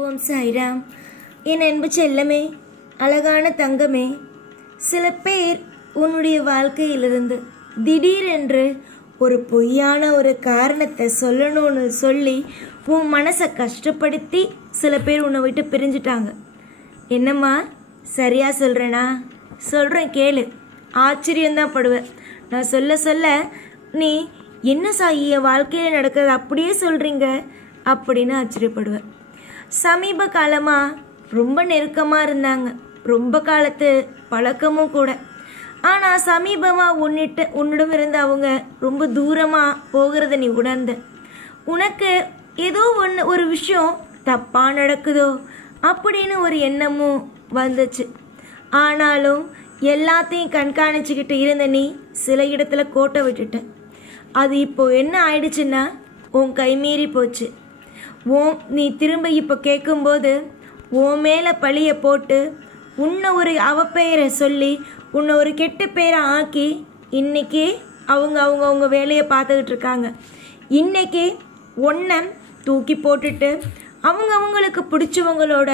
ஓம் சாய்ராம். என் அன்பு செல்லமே, அழகான தங்கமே, சில பேர் உன்னுடைய வாழ்க்கையிலிருந்து திடீரென்று ஒரு பொய்யான ஒரு காரணத்தை சொல்லணும்னு சொல்லி உன் மனசை கஷ்டப்படுத்தி சில பேர் உன்னை விட்டு பிரிஞ்சுட்டாங்க. என்னம்மா, சரியா சொல்கிறேனா? சொல்கிறேன் கேளு, ஆச்சரியம்தான் படுவேன். நான் சொல்ல சொல்ல நீ என்ன சாயி என் வாழ்க்கையில் நடக்கிறது அப்படியே சொல்கிறீங்க அப்படின்னு ஆச்சரியப்படுவேன். சமீப காலமாக ரொம்ப நெருக்கமாக இருந்தாங்க, ரொம்ப காலத்து பழக்கமும் கூட. ஆனால் சமீபமாக உன்னிடமிருந்து அவங்க ரொம்ப தூரமாக போகிறத நீ உணர்ந்த. உனக்கு ஏதோ ஒரு விஷயம் தப்பாக நடக்குதோ அப்படின்னு ஒரு எண்ணமும் வந்துச்சு. ஆனாலும் எல்லாத்தையும் கண்காணிச்சுக்கிட்டு இருந்த நீ சில இடத்துல கோட்டை விட்டுட்ட. அது இப்போ என்ன ஆயிடுச்சுன்னா உன் கைமீறி போச்சு. நீ திரும்ப இப்போ கேட்கும்போது உன் மேலே பழியை போட்டு உன்னை ஒரு அவப்பெயரை சொல்லி உன்னை ஒரு கெட்ட பெயரை ஆக்கி இன்னைக்கு அவங்க வேலையை பார்த்துக்கிட்டு இருக்காங்க. இன்னைக்கு ஒன்றை தூக்கி போட்டுட்டு அவங்களுக்கு பிடிச்சவங்களோட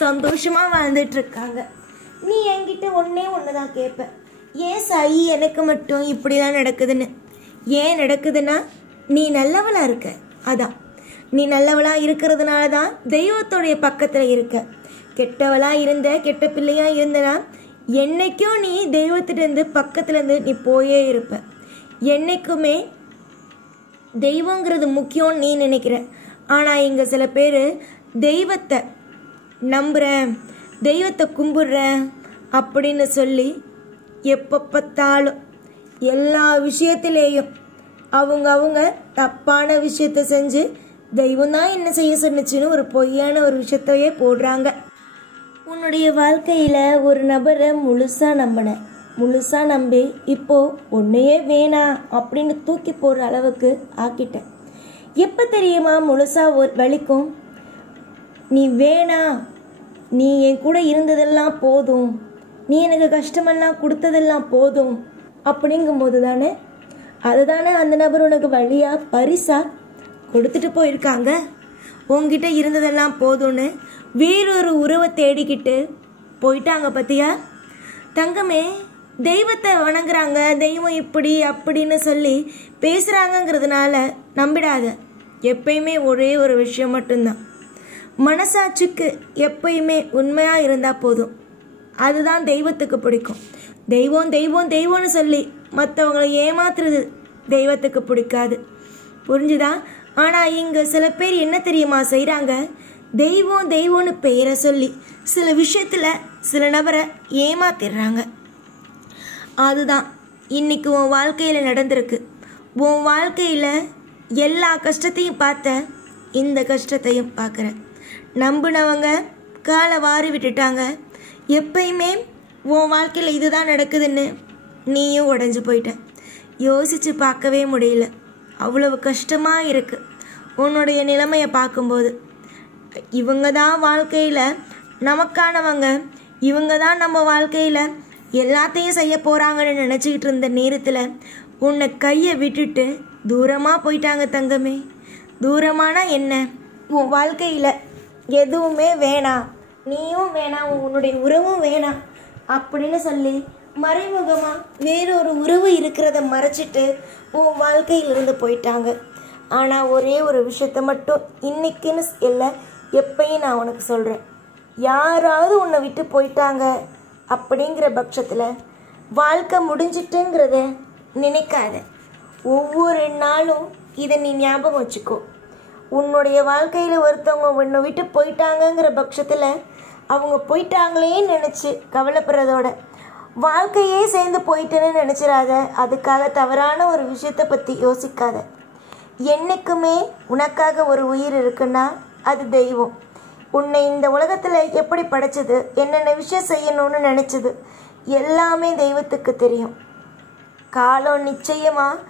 சந்தோஷமாக வாழ்ந்துட்டுருக்காங்க. நீ என்கிட்ட ஒன்று தான் கேட்ப, ஏன் சாயி எனக்கு மட்டும் இப்படி தான் நடக்குதுன்னு. ஏன் நடக்குதுன்னா நீ நல்லவளாக இருக்க. அதான் நீ நல்லவளாக இருக்கிறதுனால தான் தெய்வத்தோடைய பக்கத்தில் இருக்க. கெட்டவளாக இருந்த, கெட்ட பிள்ளையாக இருந்தனா என்னைக்கும் நீ தெய்வத்திலேருந்து பக்கத்துலேருந்து நீ போயே இருப்ப. என்னைக்குமே தெய்வங்கிறது முக்கியம்னு நீ நினைக்கிற. ஆனால் இங்கே சில பேர் தெய்வத்தை நம்புகிறேன், தெய்வத்தை கும்பிடுறேன் அப்படின்னு சொல்லி எப்போ பார்த்தாலும் எல்லா விஷயத்திலேயும் அவங்க தப்பான விஷயத்தை செஞ்சு தெய்வம் தான் என்ன செய்ய சொன்னிச்சுன்னு ஒரு பொய்யான ஒரு விஷயத்தையே போடுறாங்க. உன்னுடைய வாழ்க்கையில் ஒரு நபரை முழுசாக நம்பி இப்போது உன்னையே வேணாம் அப்படின்னு தூக்கி போடுற அளவுக்கு ஆக்கிட்டேன். எப்போ தெரியுமா முழுசாக வலிக்கும்? நீ வேணாம், நீ என் கூட இருந்ததெல்லாம் போதும், நீ எனக்கு கஷ்டமெல்லாம் கொடுத்ததெல்லாம் போதும் அப்படிங்கும்போது தானே, அதுதானே அந்த நபர் உனக்கு வழியாக பரிசாக கொடுத்துட்டு போயிருக்காங்க. உங்ககிட்ட இருந்ததெல்லாம் போதும்னு வேறொரு உறவை தேடிக்கிட்டு போயிட்டாங்க. பத்தியா தங்கமே, தெய்வத்தை வணங்குறாங்க, தெய்வம் இப்படி அப்படின்னு சொல்லி பேசுகிறாங்கங்கிறதுனால நம்பிடாத. எப்பயுமே ஒரே ஒரு விஷயம் மட்டும்தான், மனசாட்சிக்கு எப்பயுமே உண்மையாக இருந்தால் போதும். அதுதான் தெய்வத்துக்கு பிடிக்கும். தெய்வம் தெய்வம் தெய்வம்னு சொல்லி மற்றவங்களை ஏமாத்துறது தெய்வத்துக்கு பிடிக்காது. புரிஞ்சுதா? ஆனால் இங்கே சில பேர் என்ன தெரியுமா செய்கிறாங்க? தெய்வம் தெய்வம்னு பெயரை சொல்லி சில விஷயத்தில் சில நபரை ஏமாத்திடுறாங்க. அதுதான் இன்னைக்கு உன் வாழ்க்கையில் நடந்திருக்கு. உன் வாழ்க்கையில் எல்லா கஷ்டத்தையும் பார்த்த, இந்த கஷ்டத்தையும் பார்க்குற. நம்பினவங்க காலை வாரி விட்டுட்டாங்க. எப்பயுமே உன் வாழ்க்கையில் இதுதான் நடக்குதுன்னு நீயும் உடஞ்சி போயிட்ட. யோசித்து பார்க்கவே முடியல, அவ்வளவு கஷ்டமாக இருக்குது உன்னுடைய நிலைமையை பார்க்கும்போது. இவங்க தான் வாழ்க்கையில் நமக்கானவங்க, இவங்க தான் நம்ம வாழ்க்கையில் எல்லாத்தையும் செய்ய போகிறாங்கன்னு நினச்சிக்கிட்டு இருந்த நேரத்தில் உன்னை கையை விட்டுட்டு தூரமாக போயிட்டாங்க தங்கமே. தூரமானா என்ன? உன் வாழ்க்கையில் எதுவுமே வேணாம், நீயும் வேணாம், உன்னுடைய உறவும் வேணாம் அப்படின்னு சொல்லி மறைமுகமாக வேறொரு உறவு இருக்கிறத மறைச்சிட்டு உன் வாழ்க்கையிலிருந்து போயிட்டாங்க. ஆனால் ஒரே ஒரு விஷயத்த மட்டும் இன்னைக்குன்னு இல்லை, எப்பயும் நான் உனக்கு சொல்கிறேன். யாராவது உன்னை விட்டு போயிட்டாங்க அப்படிங்கிற பட்சத்தில் வாழ்க்கை முடிஞ்சிட்டுங்கிறத நினைக்காத. ஒவ்வொரு நாளும் இதை நீ ஞாபகம் வச்சுக்கோ. உன்னுடைய வாழ்க்கையில் ஒருத்தவங்க உன்னை விட்டு போயிட்டாங்கங்கிற பட்சத்தில் அவங்க போயிட்டாங்களேன்னு நினச்சி கவலைப்படுறதோட வாழ்க்கையே சேர்ந்து போயிட்டேன்னு நினச்சிடாத. அதுக்காக தவறான ஒரு விஷயத்தை பற்றி யோசிக்காத. என்றைக்குமே உனக்காக ஒரு உயிர் இருக்குன்னா அது தெய்வம். உன்னை இந்த உலகத்தில் எப்படி படைச்சது, என்னென்ன விஷயம் செய்யணும்னு நினச்சது எல்லாமே தெய்வத்துக்கு தெரியும். காலம் நிச்சயமாக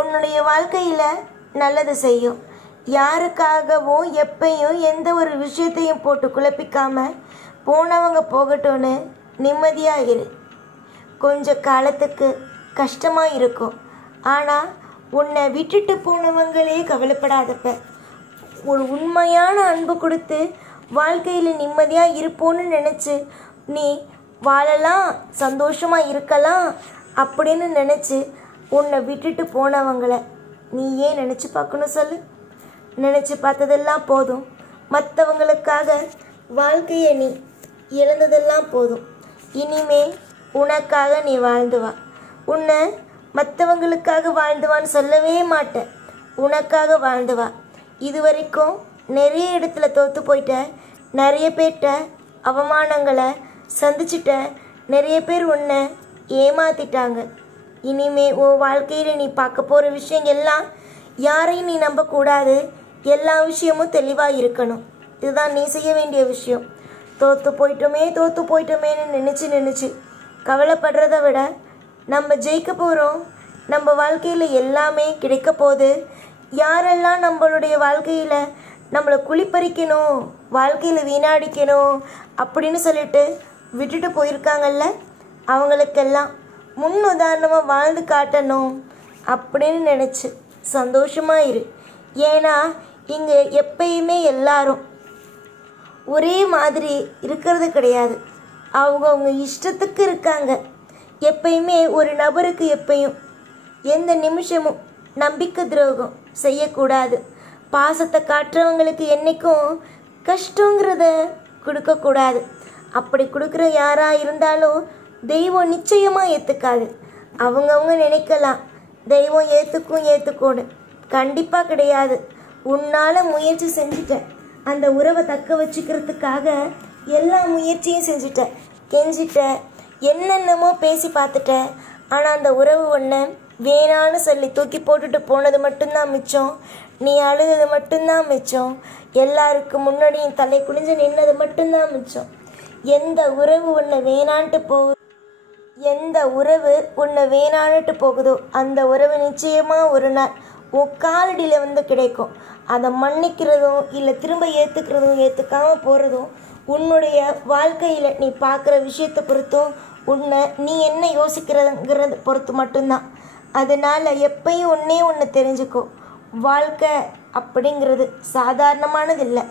உன்னுடைய வாழ்க்கையில் நல்லது செய்யும். யாருக்காகவும் எப்பையும் எந்த ஒரு விஷயத்தையும் போட்டு குழப்பிக்காமல் போனவங்க போகட்டும்னு நிம்மதியாக இரு. கொஞ்ச காலத்துக்கு கஷ்டமாக இருக்கும், ஆனால் உன்னை விட்டுட்டு போனவங்களே கவலைப்படாதப்ப ஒரு உண்மையான அன்பு கொடுத்து வாழ்க்கையில் நிம்மதியாக இருப்போன்னு நினச்சி நீ வாழலாம், சந்தோஷமாக இருக்கலாம் அப்படின்னு நினச்சி உன்னை விட்டுட்டு போனவங்களை நீ ஏன் நினச்சி பார்க்கணும் சொல்லு? நினச்சி பார்த்ததெல்லாம் போதும். மற்றவங்களுக்காக வாழ்க்கையை நீ இழந்ததெல்லாம் போதும். இனிமே உனக்காக நீ வாழ்ந்து வா. உன்னை மற்றவங்களுக்காக வாழ்ந்துவான்னு சொல்லவே மாட்டேன், உனக்காக வாழ்ந்து வா. இது வரைக்கும் நிறைய இடத்துல தோற்று போயிட்ட, நிறைய பேர்கிட்ட அவமானங்களை சந்திச்சிட்ட, நிறைய பேர் உன்னை ஏமாத்திட்டாங்க. இனிமே உன் வாழ்க்கையில் நீ பார்க்க போகிற விஷயங்கள்லாம் யாரையும் நீ நம்பக்கூடாது. எல்லா விஷயமும் தெளிவாக இருக்கணும். இதுதான் நீ செய்ய வேண்டிய விஷயம். தோற்று போயிட்டோமேன்னு நினச்சி கவலைப்படுறத விட நம்ம ஜெயிக்க போகிறோம். நம்ம வாழ்க்கையில் எல்லாமே கிடைக்க போகுது. யாரெல்லாம் நம்மளுடைய வாழ்க்கையில் நம்மளை குளிப்பறிக்கணும், வாழ்க்கையில் வீணாடிக்கணும் அப்படின்னு சொல்லிட்டு விட்டுட்டு போயிருக்காங்கல்ல, அவங்களுக்கெல்லாம் முன் உதாரணமாக வாழ்ந்து காட்டணும் அப்படின்னு நினச்சி சந்தோஷமாக இரு. ஏன்னா இங்கே எப்பயுமே எல்லாரும் ஒரே மாதிரி இருக்கிறது கிடையாது. அவங்க இஷ்டத்துக்கு இருக்காங்க. எப்பயுமே ஒரு நபருக்கு எப்பயும் எந்த நிமிஷமும் நம்பிக்கை துரோகம் செய்யக்கூடாது. பாசத்தை காட்டுறவங்களுக்கு என்றைக்கும் கஷ்டங்கிறத கொடுக்கக்கூடாது. அப்படி கொடுக்குற யாராக இருந்தாலும் தெய்வம் நிச்சயமாக ஏற்றுக்காது. அவங்கவுங்க நினைக்கலாம் தெய்வம் ஏற்றுக்கோன்னு, கண்டிப்பாக கிடையாது. உன்னால் முயற்சி செஞ்சுட்டேன், அந்த உறவை தக்க வச்சுக்கிறதுக்காக எல்லா முயற்சியும் செஞ்சுட்டேன், கெஞ்சிட்டேன், என்னென்னமோ பேசி பார்த்துட்டேன். ஆனால் அந்த உறவு ஒன்று வேணான்னு சொல்லி தூக்கி போட்டுட்டு போனது மட்டும்தான் மிச்சம். நீ அழுது மட்டும்தான் மிச்சம். எல்லாருக்கும் முன்னாடியும் தலை குனிஞ்சு நின்னது மட்டும்தான் மிச்சம். எந்த உறவு உன்னை வேணான்ட்டு போகுதோ அந்த உறவு நிச்சயமாக ஒரு நாள் உன் காலடியில் வந்து கிடைக்கும். அதை மன்னிக்கிறதும் இல்லை திரும்ப ஏற்றுக்கிறதும் ஏற்றுக்காமல் போகிறதும் உன்னுடைய வாழ்க்கையில் நீ பார்க்குற விஷயத்தை பொறுத்தும் உன்னை நீ என்ன யோசிக்கிறதுங்கிறத பொறுத்து மட்டும்தான். அதனால் எப்பயும் ஒன்று தெரிஞ்சுக்கோ, வாழ்க்கை அப்படிங்கிறது சாதாரணமானது இல்லை.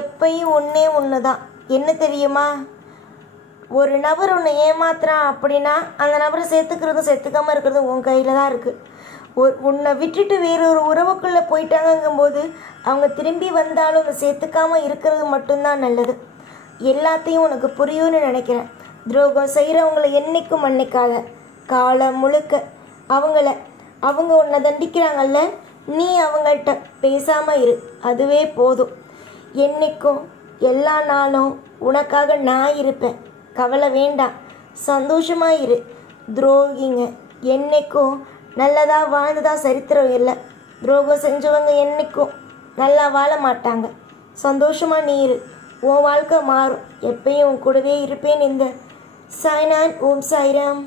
எப்பயும் ஒன்று தான். என்ன தெரியுமா? ஒரு நபர் உன்னை ஏமாத்துறான் அப்படின்னா அந்த நபரை சேர்த்துக்கிறதும் சேர்த்துக்காமல் இருக்கிறதும் உன் கையில் தான் இருக்குது. உன்னை விட்டுட்டு வேறொரு உறவுக்குள்ளே போயிட்டாங்கும்போது அவங்க திரும்பி வந்தாலும் அதை சேர்த்துக்காமல் இருக்கிறது மட்டும்தான் நல்லது. எல்லாத்தையும் உனக்கு புரியும்னு நினைக்கிறேன். துரோகம் செய்கிறவங்களை என்றைக்கும் மன்னிக்காத. காலம் முழுக்க அவங்க உன்னை தண்டிக்கிறாங்கல்ல, நீ அவங்கள்ட்ட பேசாமல் இரு, அதுவே போதும். என்றைக்கும் எல்லா நாளும் உனக்காக நான் இருப்பேன், கவலை வேண்டாம், சந்தோஷமாக இரு. துரோகிங்க என்றைக்கும் நல்லதாக வாழ்ந்ததா சரித்திரம் இல்லை. துரோகம் செஞ்சவங்க என்றைக்கும் நல்லா வாழ மாட்டாங்க. சந்தோஷமாக நீ இரு, உன் வாழ்க்கை மாறும். எப்பயும் உன் கூடவே இருப்பேன். இந்த சாய்நாத். ஓம் சாய்ராம்.